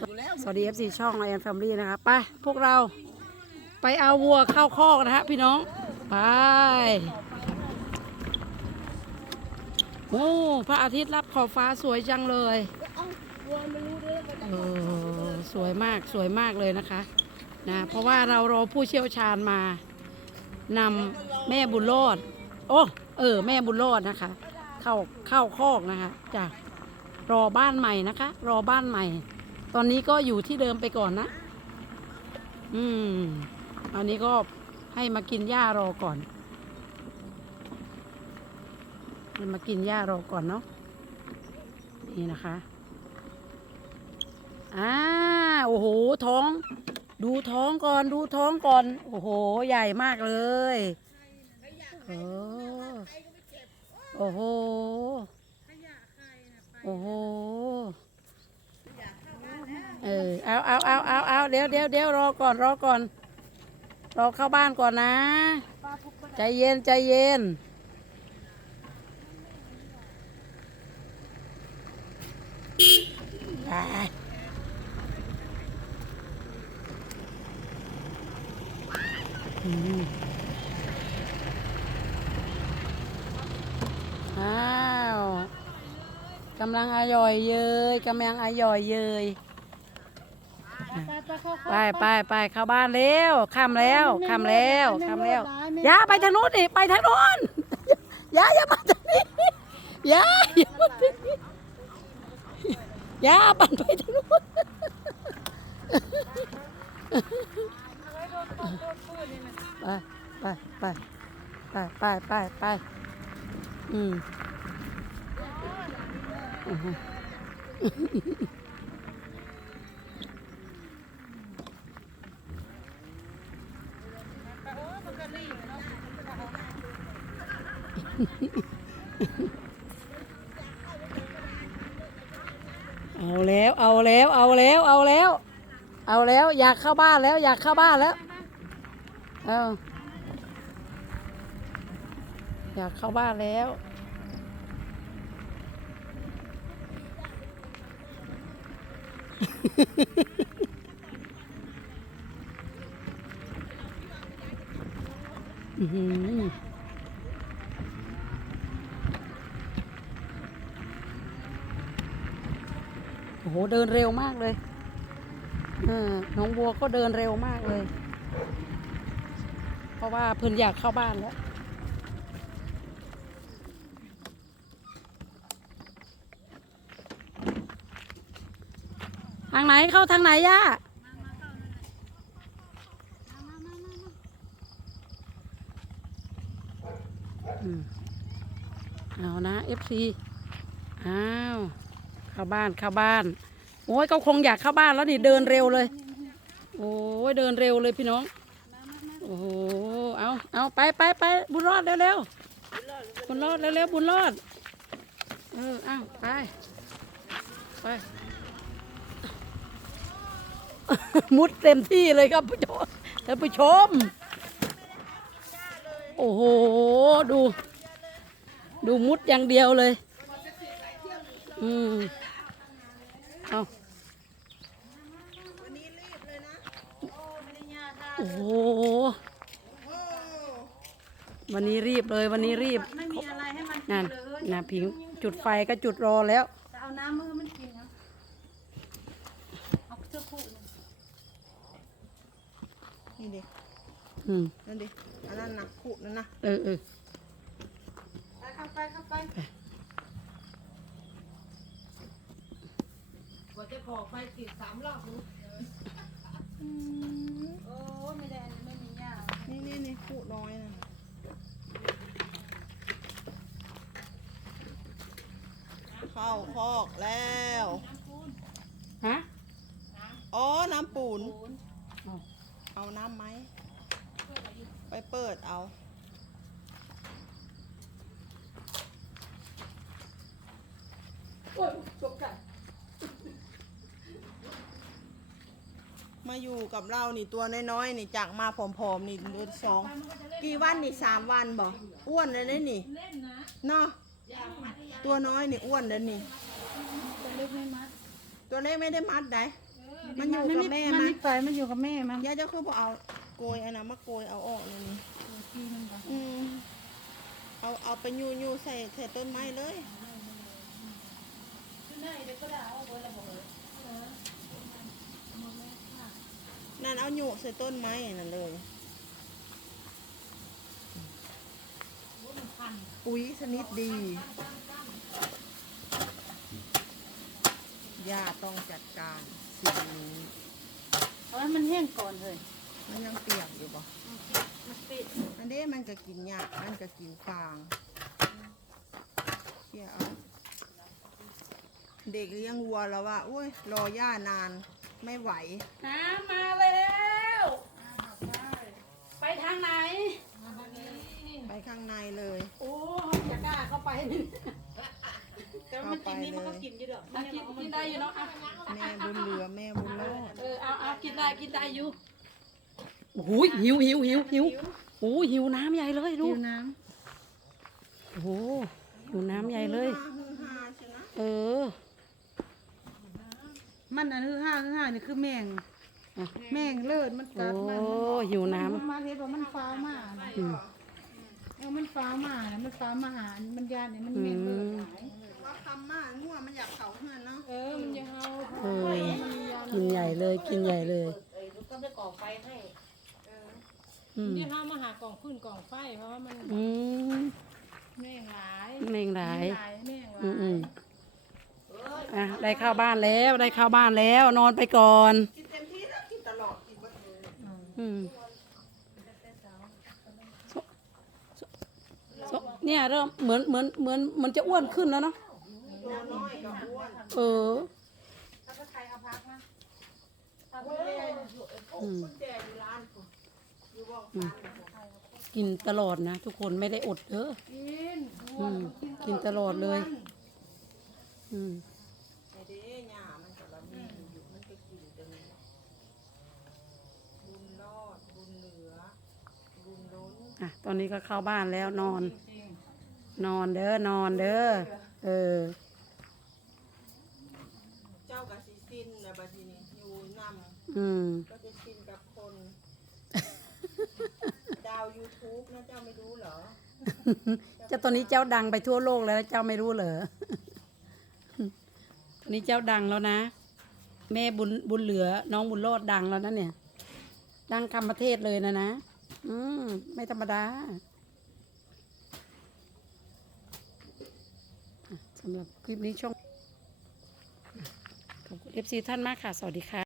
สวัสดี FC ช่องแอนแฟมิลี่นะคะไปพวกเราไปเอาวัวเข้าคอกนะฮะพี่น้อง ไปโอ้พระอาทิตย์รับขอบฟ้าสวยจังเลยเออสวยมากสวยมากเลยนะคะนะเพราะว่าเรารอผู้เชี่ยวชาญมานำแม่บุญรอด โอ้เออ แม่บุญรอดนะคะ เข้าเข้าคอกนะคะจ้ะรอบ้านใหม่นะคะ รอบ้านใหม่ ตอนนี้ก็อยู่ที่เดิมไปก่อนนะ อืม อันนี้ก็ให้มากินหญ้ารอก่อนมากินหญ้ารอก่อนเนาะ นี่นะคะ อ่า โอ้โห ท้อง ดูท้องก่อน ดูท้องก่อน โอ้โห ใหญ่มากเลยโอ้โอ้โห โอ้โห เออเอาเอาเอาเอาเอาเดี๋ยวเดี๋ยวเดี๋ยวรอก่อนรอก่อน รอเข้าบ้านก่อนนะ ใจเย็นใจเย็นไปอ้าวกำลังอร่อยเยยกำลังอร่อยเยย ไปไปไปเข้าบ้านเร็วค่ำแล้วค่ำแล้วค่ำแล้วอย่าไปทางโน้นดิไปทางโน้นอย่าอย่ามาทางนี้อย่าอย่ามาทางนี้อย่าปั่นไปทางโน้นไปไปไปไปไปไปไปอืมอือฮึ เอาแล้วเอาแล้วเอาแล้วเอาแล้ว เอาแล้วอยากเข้าบ้านแล้ว อยากเข้าบ้านแล้วเอาอยากเข้าบ้านแล้วอื้อหือโอ้โห เดินเร็วมากเลยอน้องบัวก็เดินเร็วมากเลย เพราะว่าเพิ่นอยากเข้าบ้านแล้วทางไหนเข้าทางไหนย่าอืมเอานะ FC อ้าว เข้าบ้าน เข้าบ้าน โอ้ยเขาคงอยากเข้าบ้านแล้วนี่เดินเร็วเลย โอ้ยเดินเร็วเลยพี่น้อง โอ้โหเอาเอาไปไปไปบุญรอดเร็วเร็วๆบุญรอดเร็วเร็วๆบุญรอดเออเอาไปไปมุดเต็มที่เลยครับผู้ชมท่านผู้ชม โอ้โห ดู ดูมุดอย่างเดียวเลย อืมเอา โอ้โห วันนี้รีบเลยวันนี้รีบ ไม่มีอะไรให้มันนั่นเลยนะผิงจุดไฟก็จุดรอแล้ว จะเอาน้ำมือมันกินนะเอาเสื้อคู่หนึ่งนี่ดิอืม นั่นดิอันนั้นนะขุนั่นนะเออเออไปเข้าไปเข้าไปว่าจะขอไฟติดสามรอบ โอ้ไม่ได้อันนี้ไม่มีหญ้านี่นี่นี่ขุน้อยนะเข้าคอกแล้วฮะอ๋อ น้ำปูนเอาเอาน้ำไหมไปเปิดเอา โอ้ยตกใจ มาอยู่กับเรานี่ตัวน้อยๆนี่จากมาผอมๆนี่เดือนสองกี่วันนี่สามวันบ่อ้วนเลยนะนี่เนาะตัวน้อยนี่อ้วนเลยนี่ ตัวเล็กไม่มัดตัวเล็กไม่ได้มัดได้เออมันอยู่กับแม่มันมันไม่ไปมันอยู่กับแม่มันย่าเจ้าคือบอกเอาโกยอันนั้นมาโกยเอาออกเลยนี่ที่มันก็อืมเอาเอาไปยูยูใส่ใส่ต้นไม้เลยนั่นเอา หยูใส่ต้นไม้นั่นเลย ปุ๋ยชนิดดีย่าต้องจัดการสิ่งนี้เอาให้มันแห้งก่อนเลยมันยังเปียกอยู่บ่มันปิดอันนี้มันก็กินหญ้ามันก็กินฟางเกี่ยเอาเด็กเลี้ยงวัวแล้วว่าอุ้ยรอย่านานไม่ไหวน้ำมาแล้วไป ทางไหน ไปข้างในเลย โอ้จะกล้าเข้าไปนี่แต่ว่ามันกินนี่มันก็กินอยู่ดอกอะกินกินได้อยู่เนาะอะแม่บุญเหลือแม่บุญรอดเออเอาเอากินได้กินได้อยู่โอ้โหหิวหิวหิวหิวโอ้โหหิวน้ำใหญ่เลยดูดูน้โอ้โหหิวน้ำใหญ่เลยฮือฮาใช่นะเออำมันอันคือห้าคือห้านี่คือแมง อะแมงเลิศมันกัดมันโอ้หิวน้ำ มันมาเห็นว่ามันฟ้าวมาน่ะอืมเออมันฟ้าวมาน่ะมันฟ้าวมาหามันยานเนี่ยมันอืแมงเลิศมหลายว่าคำมากงัวมันอยากเขาเฮือนเนาะเออมันจะเฮาเออกินใหญ่เลยกินใหญ่เลยอืมที่เฮามาหากล่องพื้นกล่องไฟเพราะว่ามันอืมแมงหลายแมงหลาย หลายแมงหลาย อืมอืมอะได้เข้าบ้านแล้วได้เข้าบ้านแล้ว นอนไปก่อนกิน อืมเนี่ยเริ่มเหมือนเหมือนเหมือนเหมันจะอ้วนขึ้นแล้วเนาะเออกินตลอดนะ ทุกคนไม่ได้อดเด้ออกินตลอดเลย อืม ไอ้เด้หญ้ามันก็ละมีอยู่มันก็กินจนบุญรอดบุญเหลือ บุญล้น อะตอนนี้ก็เข้าบ้านแล้วนอน นอนเด้อนอนเด้อเออเจ้ากับสิสิ้นนะบัดทีนี้อยู่นำอืมก็จะชินกับคน ดาว YouTube นะเจ้าไม่รู้เหรอ เจ้าตอนนี้เจ้าดังไปทั่วโลกแล้วเจ้าไม่รู้เหรอ ตอนนี้เจ้าดังแล้วนะ แม่บุญบุญเหลือ น้องบุญรอดดังแล้วนะเนี่ย ดังคำประเทศเลยนะนะ อืม ไม่ธรรมดาสำหรับคลิปนี้ช่องขอบคุณเอฟซีท่านมากค่ะ สวัสดีค่ะ